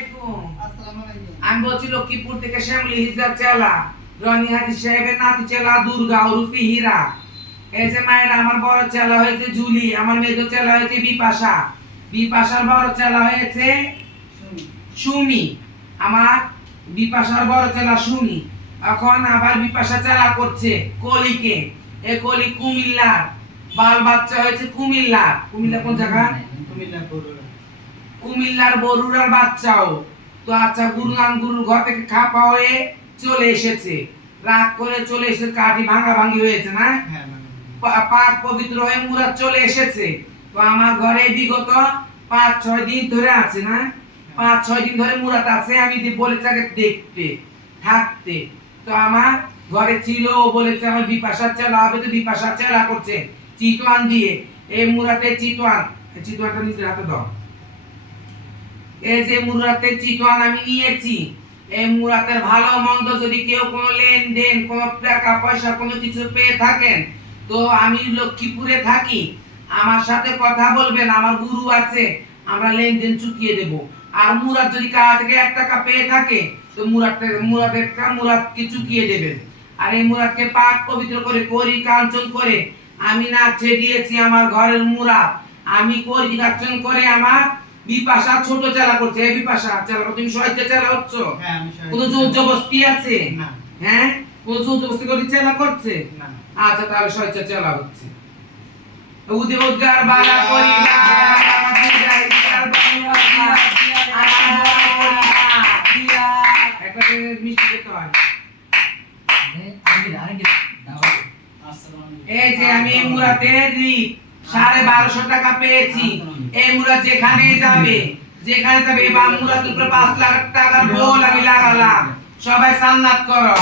আলাইকুম। আসসালামু আলাইকুম। আমি বলছি লক্ষ্মীপুর থেকে শ্যামলী হিজড়ার চেলা রনি হাজি সাহেবের নাতি চেলা দুর্গা ওরফে হীরা। এই যে মায়ের আমার বড় চেলা হয়েছে জুলি, আমার মেজো চেলা হয়েছে বিপাশা, বিপাশার বড় চেলা হয়েছে সুমি, আমার বিপাশার বড় চেলা সুমি। এখন আবার বিপাশা চেলা করছে কলিকে। এ কলি কুমিল্লার, বাল বাচ্চা হয়েছে কুমিল্লার। কুমিল্লা কোন জায়গা? কুমিল্লা বরুড়া। কুমিল্লার বরুড়ার বাচ্চাও তো। আচ্ছা, গুরুনাম গুরুর ঘর থেকে খাপা হয়ে চলে এসেছে, রাগ করে চলে এসে কাঠি ভাঙা ভাঙি হয়েছে না, হ্যাঁ পাক পবিত্র হয়ে মুরাদ চলে এসেছে। তো আমার ঘরে বিগত 5-6 দিন ধরে আছে না, 5-6 দিন ধরে মুরাদ আছে। আমি বলেছি আগে দেখতে থাকতে, তো আমার ঘরে ছিল। ও বলেছে আমার বিপাশার চেলা হবে, তো বিপাশার চেলা করছে চিতওয়ান দিয়ে। এই মুরাদের চিতওয়ান, চিতওয়ানটা নিজের হাতে দাও। এই যে মুরাদের চিতওয়ান আমি নিয়েছি। এই মুরাদের ভালো মন্দ যদি কেউ কোনো লেনদেন, কোনো টাকা পয়সা কোনো কিছু পেয়ে থাকেন, তো আমি লক্ষ্মীপুরে থাকি, আমার সাথে কথা বলবেন, আমার গুরু আছে, আমরা লেনদেন চুকিয়ে দেব। আর মুরাদ যদি কার থেকে 1 টাকা পেয়ে থাকে, তো মুরাদকে চুকিয়ে দেবেন। আর এই মুরাদকে পাক পবিত্র করে করি কাঞ্চন করে আমি নাচে দিয়েছি আমার ঘরের মুরাদ। আমি করি কাঞ্চন করে আমার বিপাশা ছোট চেলা করছে। এই বিপাশা চেলা, তুমি সহায়তা চেলা হচ্ছ? হ্যাঁ আমি সহায়তা। কোনো জোর জবরদস্তি আছে? না। হ্যাঁ, কোনো জোর জবরদস্তি করে চেলা করছে? না। আচ্ছা, তাহলে সহায়তা চেলা হচ্ছে। উদে উদ্গার বাড়া করি না, একটা মিষ্টি খেতে হয়। এই যে আমি মুরাদের ঋণ 1250 টাকা পেয়েছি। এই মুরাদ যেখানে যাবে বা মুরাদ উপরে 5 লাখ টাকার বোল আমি লাগালাম। সবাই সান্নাত করো।